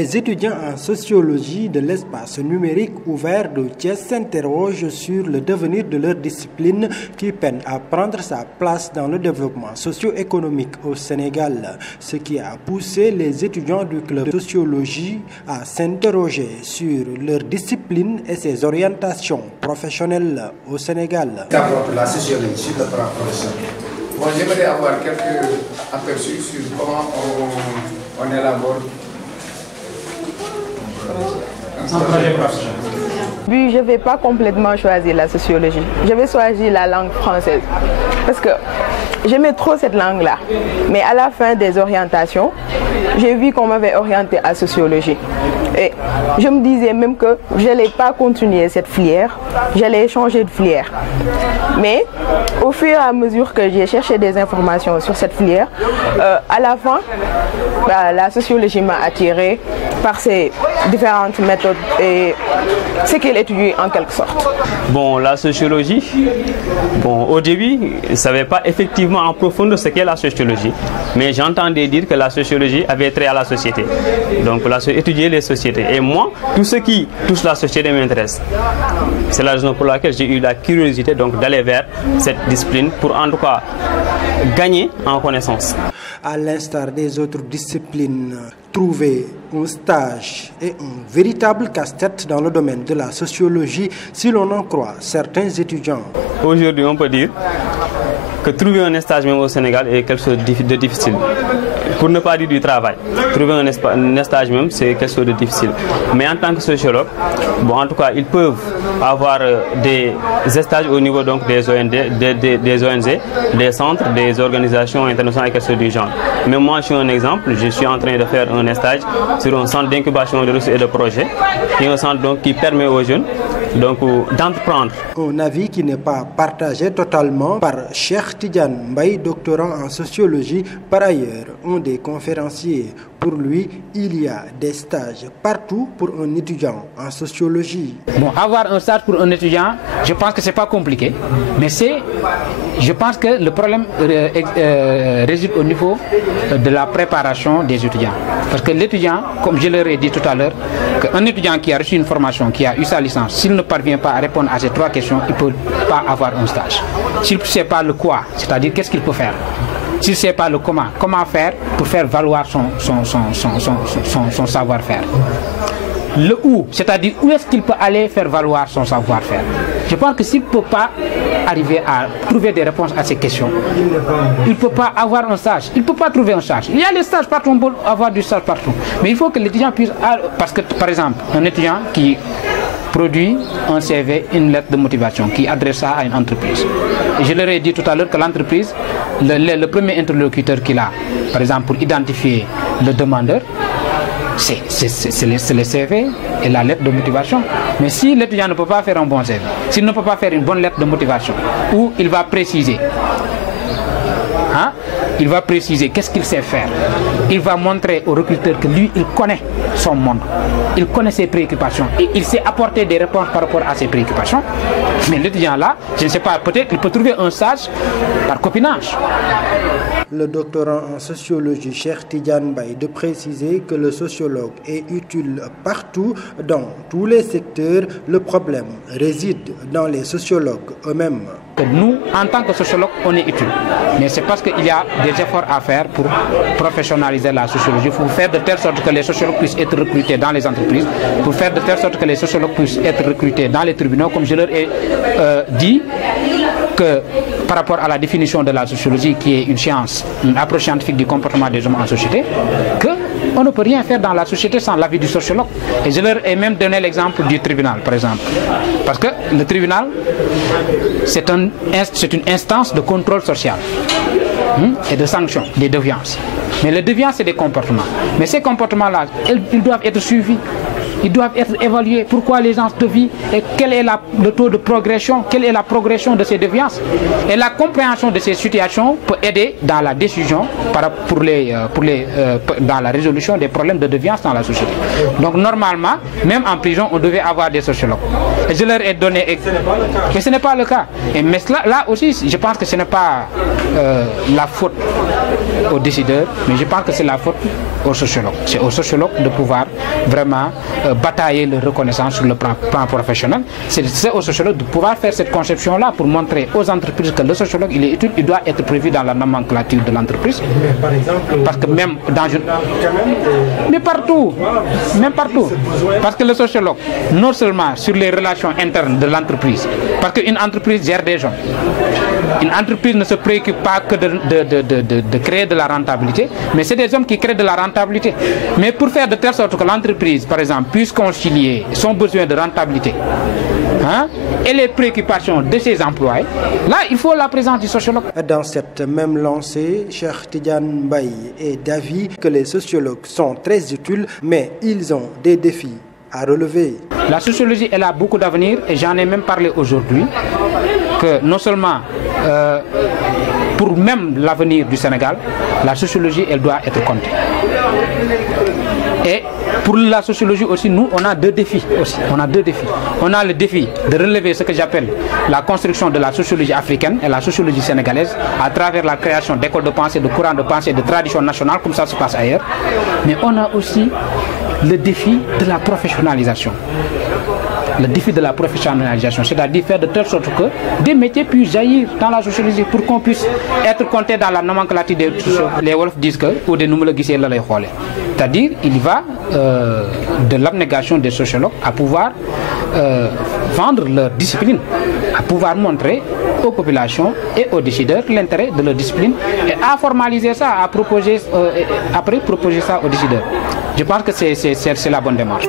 Les étudiants en sociologie de l'espace numérique ouvert de Thiès s'interrogent sur le devenir de leur discipline qui peine à prendre sa place dans le développement socio-économique au Sénégal, ce qui a poussé les étudiants du club de sociologie à s'interroger sur leur discipline et ses orientations professionnelles au Sénégal. D'abord, la sociologie sur le plan professionnel. Bon, j'aimerais avoir quelques aperçus sur comment on élabore un projet professionnel. Oui, je ne vais pas complètement choisir la sociologie. Je vais choisir la langue française. Parce que j'aimais trop cette langue-là. Mais à la fin des orientations, j'ai vu qu'on m'avait orienté à sociologie. Et je me disais même que je n'allais pas continuer cette filière, j'allais changer de filière. Mais au fur et à mesure que j'ai cherché des informations sur cette filière, à la fin, la sociologie m'a attirée par ses différentes méthodes et ce qu'elle étudie en quelque sorte. Bon, la sociologie, au début, je ne savais pas effectivement en profondeur ce qu'est la sociologie, mais j'entendais dire que la sociologie avait trait à la société. Donc, étudier les sociétés. Et moi, tout ce qui touche la société m'intéresse. C'est la raison pour laquelle j'ai eu la curiosité d'aller vers cette discipline pour en tout cas gagner en connaissance. À l'instar des autres disciplines, trouver un stage est un véritable casse-tête dans le domaine de la sociologie si l'on en croit certains étudiants. Aujourd'hui, on peut dire que trouver un stage même au Sénégal est quelque chose de difficile. Pour ne pas dire du travail, trouver un stage même, c'est quelque chose de difficile. Mais en tant que sociologue, en tout cas, ils peuvent avoir des stages au niveau donc, des ONG, des centres, des organisations internationales et quelque chose du genre. Mais moi, je suis un exemple. Je suis en train de faire un stage sur un centre d'incubation de ressources et de projets, qui est un centre donc, qui permet aux jeunes d'entreprendre. Un avis qui n'est pas partagé totalement par Cheikh Tidiane Mbaye, doctorant en sociologie, par ailleurs un des conférenciers. Pour lui, il y a des stages partout pour un étudiant en sociologie. Bon, avoir un stage pour un étudiant, je pense que ce n'est pas compliqué, mais je pense que le problème réside au niveau de la préparation des étudiants. Parce que l'étudiant, comme je leur ai dit tout à l'heure, qu'un étudiant qui a reçu une formation, qui a eu sa licence, s'il ne parvient pas à répondre à ces trois questions, il ne peut pas avoir un stage. S'il ne sait pas le quoi, c'est-à-dire qu'est-ce qu'il peut faire. S'il ne sait pas le comment faire pour faire valoir son savoir-faire. Le où, c'est-à-dire où est-ce qu'il peut aller faire valoir son savoir-faire. Je pense que s'il ne peut pas arriver à trouver des réponses à ces questions, il ne peut pas avoir un stage, il ne peut pas trouver un stage. Il y a des stages partout, on peut avoir du stage partout. Mais il faut que l'étudiant puisse... Parce que, par exemple, un étudiant qui produit un CV, une lettre de motivation, qui adresse ça à une entreprise. Et je leur ai dit tout à l'heure que l'entreprise, le premier interlocuteur qu'il a, par exemple, pour identifier le demandeur, c'est le CV et la lettre de motivation. Mais si l'étudiant ne peut pas faire un bon CV, s'il ne peut pas faire une bonne lettre de motivation, où il va préciser, il va préciser qu'est-ce qu'il sait faire. Il va montrer au recruteur que lui, il connaît son monde. Il connaît ses préoccupations et il sait apporter des réponses par rapport à ses préoccupations. Mais l'étudiant là, je ne sais pas, peut-être qu'il peut trouver un stage par copinage. Le doctorant en sociologie, Cheikh Tidiane Mbaye, de préciser que le sociologue est utile partout, dans tous les secteurs. Le problème réside dans les sociologues eux-mêmes. Nous, en tant que sociologues, on est utile. Mais c'est parce qu'il y a des efforts à faire pour professionnaliser la sociologie, pour faire de telle sorte que les sociologues puissent être recrutés dans les entreprises, pour faire de telle sorte que les sociologues puissent être recrutés dans les tribunaux, comme je leur ai dit, que par rapport à la définition de la sociologie, qui est une science, une approche scientifique du comportement des hommes en société, qu'on ne peut rien faire dans la société sans l'avis du sociologue. Et je leur ai même donné l'exemple du tribunal, par exemple. Parce que le tribunal, c'est une instance de contrôle social et de sanction des déviances. Mais les déviances, c'est des comportements. Mais ces comportements-là, ils doivent être suivis. Ils doivent être évalués. Pourquoi les gens dévient et quel est le taux de progression, quelle est la progression de ces déviances. Et la compréhension de ces situations peut aider dans la décision dans la résolution des problèmes de déviance dans la société. Donc normalement, même en prison, on devait avoir des sociologues. Et je leur ai donné... Mais ce n'est pas le cas. Mais là aussi, je pense que ce n'est pas la faute aux décideurs, mais je pense que c'est la faute aux sociologues. C'est aux sociologues de pouvoir vraiment batailler leur reconnaissance sur le plan professionnel. C'est aux sociologues de pouvoir faire cette conception-là pour montrer aux entreprises que le sociologue, il est utile, il doit être prévu dans la nomenclature de l'entreprise. Par exemple, parce que même dans une... Mais partout, même partout. Parce que le sociologue, non seulement sur les relations internes de l'entreprise, parce qu'une entreprise gère des gens. Une entreprise ne se préoccupe pas que de créer de la rentabilité, mais c'est des hommes qui créent de la rentabilité. Mais pour faire de telle sorte que l'entreprise, par exemple, puisse concilier son besoin de rentabilité et les préoccupations de ses employés, là, il faut la présence du sociologue. Dans cette même lancée, Cheikh Tidiane Mbaye est d'avis que les sociologues sont très utiles, mais ils ont des défis à relever. La sociologie, elle a beaucoup d'avenir et j'en ai même parlé aujourd'hui, que non seulement pour même l'avenir du Sénégal, la sociologie, elle doit être comptée. Et pour la sociologie aussi, nous, on a deux défis aussi. On a le défi de relever ce que j'appelle la construction de la sociologie africaine et la sociologie sénégalaise à travers la création d'écoles de pensée, de courants de pensée, de traditions nationales, comme ça se passe ailleurs. Mais on a aussi le défi de la professionnalisation. Le défi de la professionnalisation, c'est-à-dire faire de telle sorte que des métiers puissent jaillir dans la sociologie pour qu'on puisse être compté dans la nomenclature des sociologues. Les Wolf disent que, ou des nouvelles guichets, c'est-à-dire il va de l'abnégation des sociologues à pouvoir vendre leur discipline, à pouvoir montrer aux populations et aux décideurs l'intérêt de leur discipline et à formaliser ça, à proposer, après proposer ça aux décideurs. Je pense que c'est la bonne démarche.